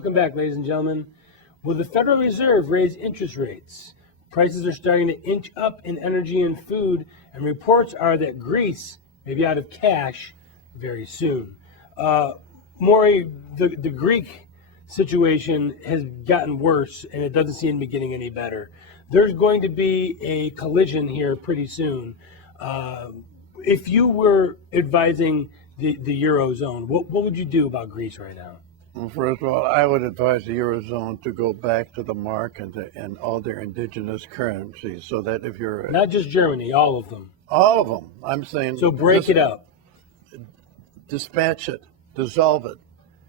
Welcome back, ladies and gentlemen. Will the Federal Reserve raise interest rates? Prices are starting to inch up in energy and food, and reports are that Greece may be out of cash very soon. Maury, the Greek situation has gotten worse, and it doesn't seem to be getting any better. There's going to be a collision here pretty soon. If you were advising the Eurozone, what would you do about Greece right now? Well, first of all, I would advise the Eurozone to go back to the mark and all their indigenous currencies, so that if you're... Not just Germany, all of them. All of them, I'm saying... So break it up. Dispatch it, dissolve it,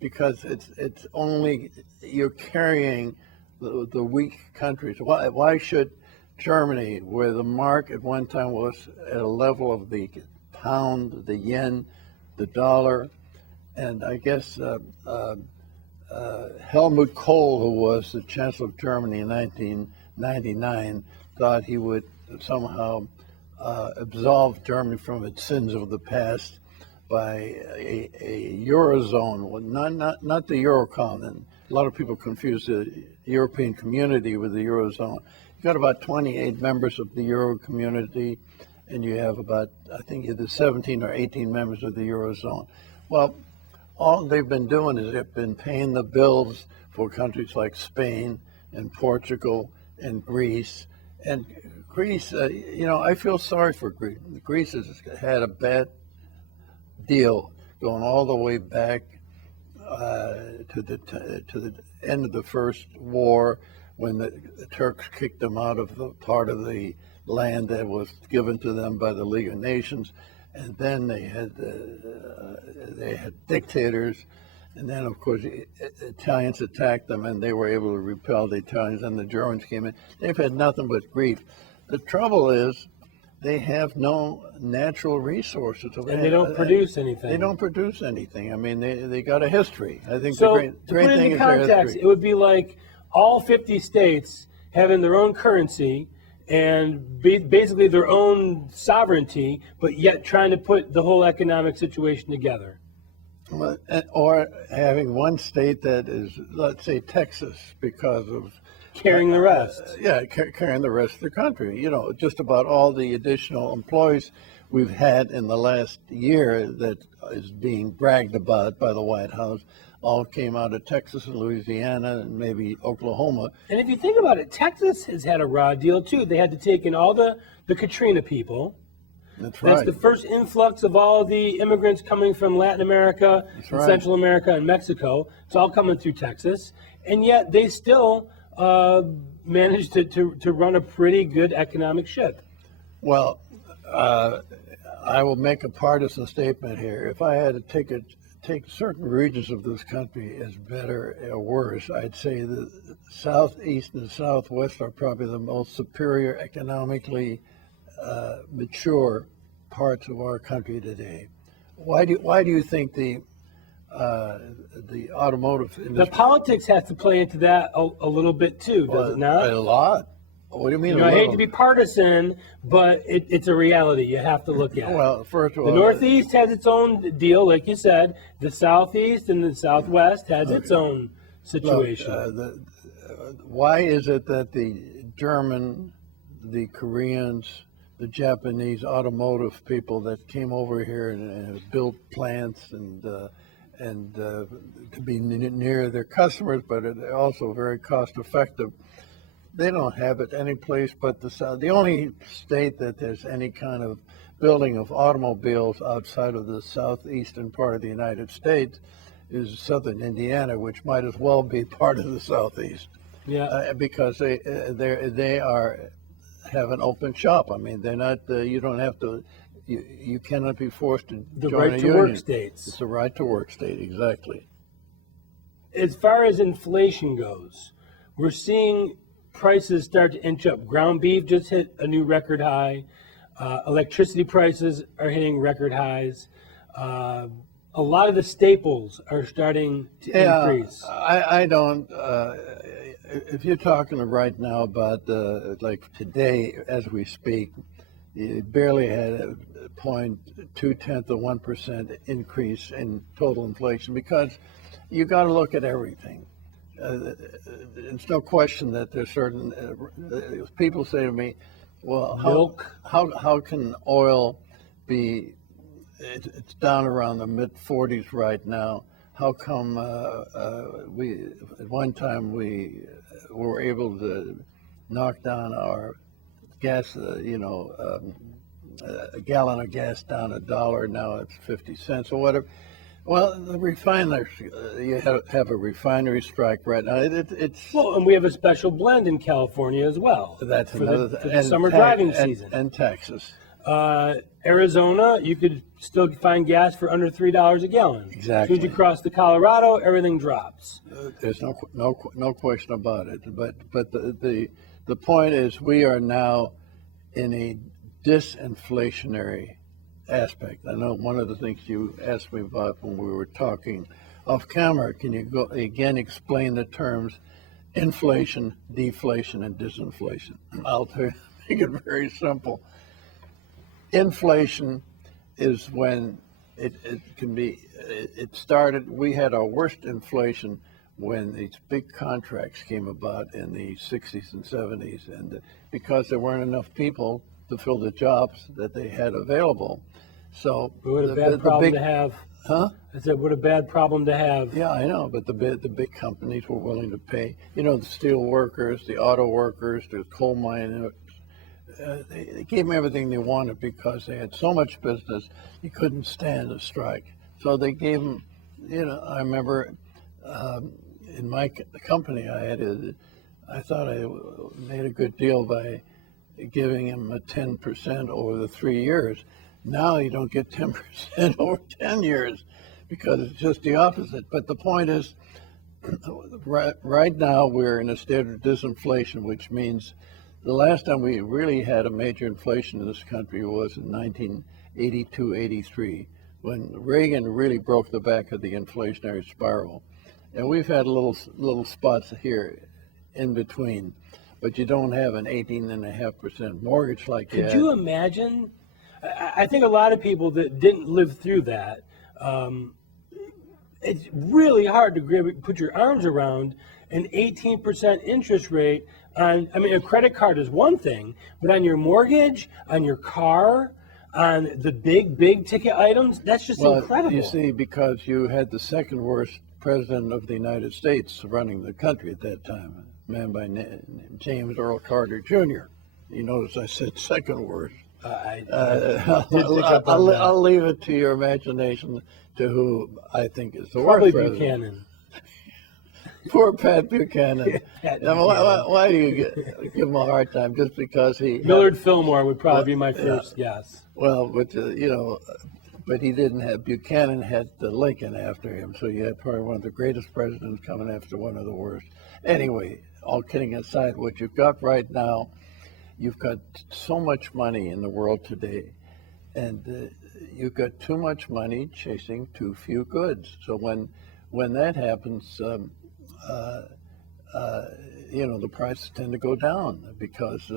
because it's only... You're carrying the weak countries. Why should Germany, where the mark at one time was at a level of the pound, the yen, the dollar, and I guess Helmut Kohl, who was the Chancellor of Germany in 1999, thought he would somehow absolve Germany from its sins of the past by a Eurozone, not the Eurocommon. A lot of people confuse the European community with the Eurozone. You've got about 28 members of the Euro community, and you have about, I think, either 17 or 18 members of the Eurozone. Well, all they've been doing is they've been paying the bills for countries like Spain and Portugal and Greece. And Greece, I feel sorry for Greece. Greece has had a bad deal going all the way back to the end of the First War, when the Turks kicked them out of the part of the land that was given to them by the League of Nations. And then they had dictators, and then of course the Italians attacked them, and they were able to repel the Italians, and the Germans came in. They've had nothing but grief. The trouble is they have no natural resources, and they don't produce anything. They don't produce anything. I mean, they got a history. I think so. the great thing is their history. It would be like all 50 states having their own currency and basically their own sovereignty, but yet trying to put the whole economic situation together. Or having one state that is, let's say, Texas, because of carrying the rest. Carrying the rest of the country. Just about all the additional employees we've had in the last year that is being bragged about by the White House all came out of Texas and Louisiana and maybe Oklahoma. And if you think about it, Texas has had a raw deal too. They had to take in all the Katrina people. That's right. That's the first influx of all the immigrants coming from Latin America, and Central America, and Mexico. It's all coming through Texas. And yet they still managed to run a pretty good economic ship. Well, I will make a partisan statement here. If I had to take certain regions of this country as better or worse, I'd say the southeast and southwest are probably the most superior, economically mature parts of our country today. Why do you think the automotive industry... The politics has to play into that a little bit too, does it not? A lot. What do you mean? I hate to be partisan, but it's a reality you have to look at. Well, first of all, the Northeast has its own deal, like you said. The Southeast and the Southwest has its own situation. Look, why is it that the German, the Koreans, the Japanese automotive people that came over here and built plants and to be near their customers, but also very cost effective, they don't have it any place but the South. The only state that there's any kind of building of automobiles outside of the southeastern part of the United States is southern Indiana, which might as well be part of the Southeast. Yeah. Because they have an open shop. I mean, they're not. You don't have to. You cannot be forced to the join right a to union. work states. It's a right to work state, exactly. As far as inflation goes, we're seeing prices start to inch up. Ground beef just hit a new record high. Electricity prices are hitting record highs. A lot of the staples are starting to increase. I don't. If you're talking right now about like today, as we speak, it barely had a 0.2% increase in total inflation, because you got to look at everything. It's no question that there's certain people say to me, well, Milk. how can oil be, it's down around the mid 40s right now. How come we, at one time we were able to knock down our gas, a gallon of gas down $1, now it's 50 cents or whatever. Well, the refiners, you have a refinery strike right now. It's Well, and we have a special blend in California as well. that's for another the, thing. for the summer driving season. And Texas. Arizona, you could still find gas for under $3 a gallon. Exactly. As soon as you cross the Colorado, everything drops. There's no question about it. But the point is, we are now in a disinflationary aspect. I know one of the things you asked me about when we were talking off camera. Can you go again explain the terms inflation, deflation, and disinflation? I'll make it very simple. Inflation is when it can be. It started. We had our worst inflation when these big contracts came about in the 60s and 70s, and because there weren't enough people to fill the jobs that they had available. So What a bad problem to have. Huh? I said, what a bad problem to have. Yeah, I know, but the big companies were willing to pay. The steel workers, the auto workers, the coal miners. They gave them everything they wanted because they had so much business, you couldn't stand a strike. So they gave them, I remember in my company, I thought I made a good deal by giving him a 10% over the 3 years. Now you don't get 10% over 10 years because it's just the opposite. But the point is, right now we're in a state of disinflation, which means the last time we really had a major inflation in this country was in 1982-83, when Reagan really broke the back of the inflationary spiral. And we've had little spots here in between, but you don't have an 18.5% mortgage like that. Could you imagine? I think a lot of people that didn't live through that, it's really hard to put your arms around an 18% interest rate on, a credit card is one thing, but on your mortgage, on your car, on the big ticket items, that's just incredible. You see, because you had the second worst president of the United States running the country at that time, a man by name James Earl Carter Jr. You notice I said second worst. I'll leave it to your imagination to who I think is the Probably worst president. Buchanan. Poor Pat Buchanan. Pat Why do you give him a hard time just because he... Millard Fillmore would probably be my first guess. Well, but but he didn't have... Buchanan had the Lincoln after him, so you had probably one of the greatest presidents coming after one of the worst. Anyway, all kidding aside, what you've got right now, you've got so much money in the world today, and you've got too much money chasing too few goods. So when that happens, the prices tend to go down because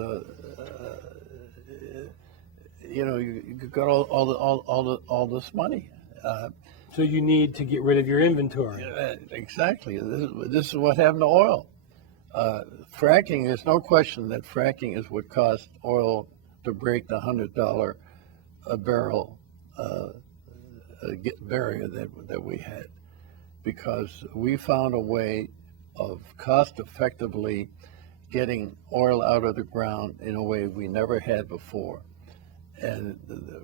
you've got all this money. So you need to get rid of your inventory. Exactly. This is what happened to oil. Fracking, there's no question that fracking is what caused oil to break the $100 a barrel barrier that we had, because we found a way of cost effectively getting oil out of the ground in a way we never had before. And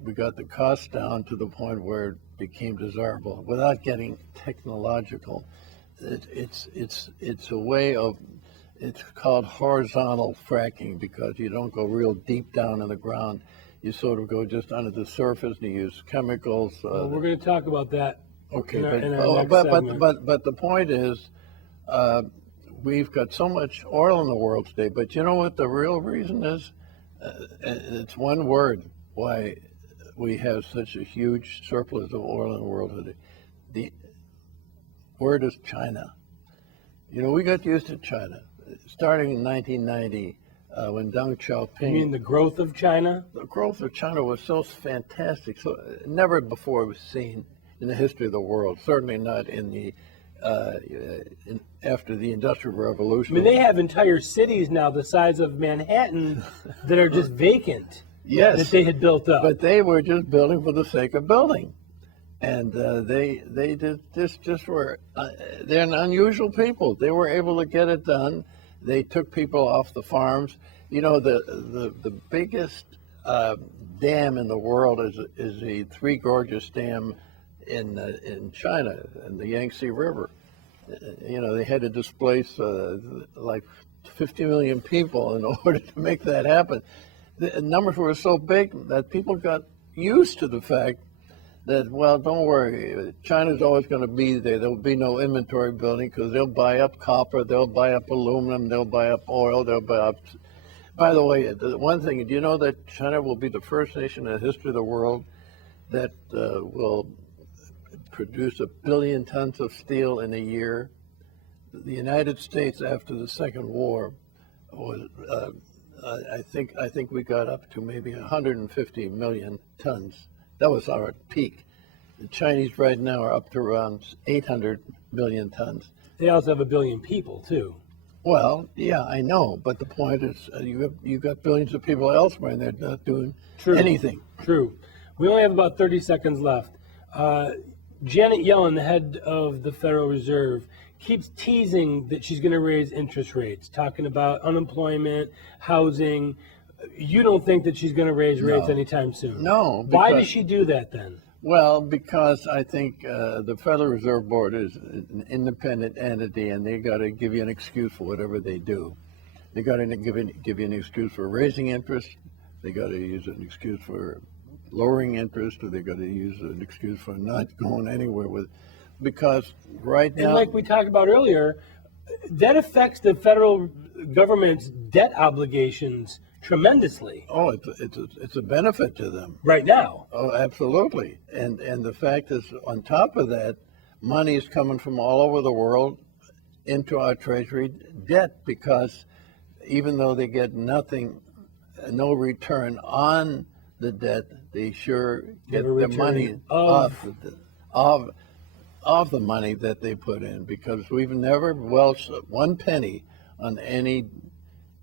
we got the cost down to the point where it became desirable without getting technological. It's a way of... It's called horizontal fracking because you don't go real deep down in the ground. You sort of go just under the surface and you use chemicals. Well, we're going to talk about that. Okay, in our next segment. but the point is, we've got so much oil in the world today. But you know what the real reason is? It's one word why we have such a huge surplus of oil in the world today. The word is China. We got used to China. Starting in 1990, when Deng Xiaoping... You mean the growth of China? The growth of China was so fantastic, so never before was seen in the history of the world, certainly not in the after the Industrial I Revolution. mean, they have entire cities now the size of Manhattan that are just vacant. Yes. That they had built up. But they were just building for the sake of building, and they just were they're an unusual people. They were able to get it done. They took people off the farms. You know, the biggest dam in the world is the Three Gorges Dam in China, in the Yangtze River. You know, they had to displace like 50 million people in order to make that happen. The numbers were so big that people got used to the fact that, well, don't worry, China's always going to be there. There'll be no inventory building because they'll buy up copper, they'll buy up aluminum, they'll buy up oil, they'll buy up. By the way, the one thing, do you know that China will be the first nation in the history of the world that will produce 1 billion tons of steel in a year? The United States, after the Second War, was I think we got up to maybe 150 million tons. That was our peak. The Chinese right now are up to around 800 million tons. They also have 1 billion people too. Well, yeah, I know, but the point is, you got billions of people elsewhere, and they're not doing anything. True. We only have about 30 seconds left. Janet Yellen, the head of the Federal Reserve, keeps teasing that she's going to raise interest rates, talking about unemployment, housing. You don't think that she's going to raise rates anytime soon? No. Why does she do that then? Well, because I think the Federal Reserve Board is an independent entity, and they got to give you an excuse for whatever they do. They got to give you an excuse for raising interest. They got to use an excuse for lowering interest, or they got to use an excuse for not going anywhere with. Because right now, and like we talked about earlier, that affects the federal government's debt obligations tremendously. Oh, it's a benefit to them right now. Oh, absolutely. And the fact is, on top of that, money is coming from all over the world into our treasury debt, because even though they get nothing, no return on the debt, they sure get the money of the money that they put in, because we've never welched one penny on any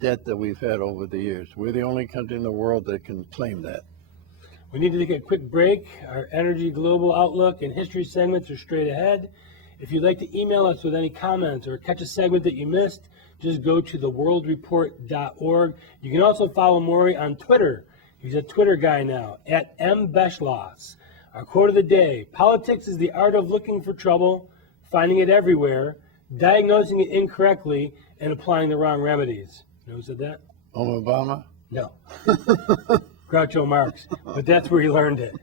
debt that we've had over the years. We're the only country in the world that can claim that. We need to take a quick break. Our Energy Global Outlook and History segments are straight ahead. If you'd like to email us with any comments or catch a segment that you missed, just go to theworldreport.org. You can also follow Maury on Twitter. He's a Twitter guy now, at Beschloss. Our quote of the day: politics is the art of looking for trouble, finding it everywhere, diagnosing it incorrectly, and applying the wrong remedies. You know who said that? Obama? No. Groucho Marx. But that's where he learned it.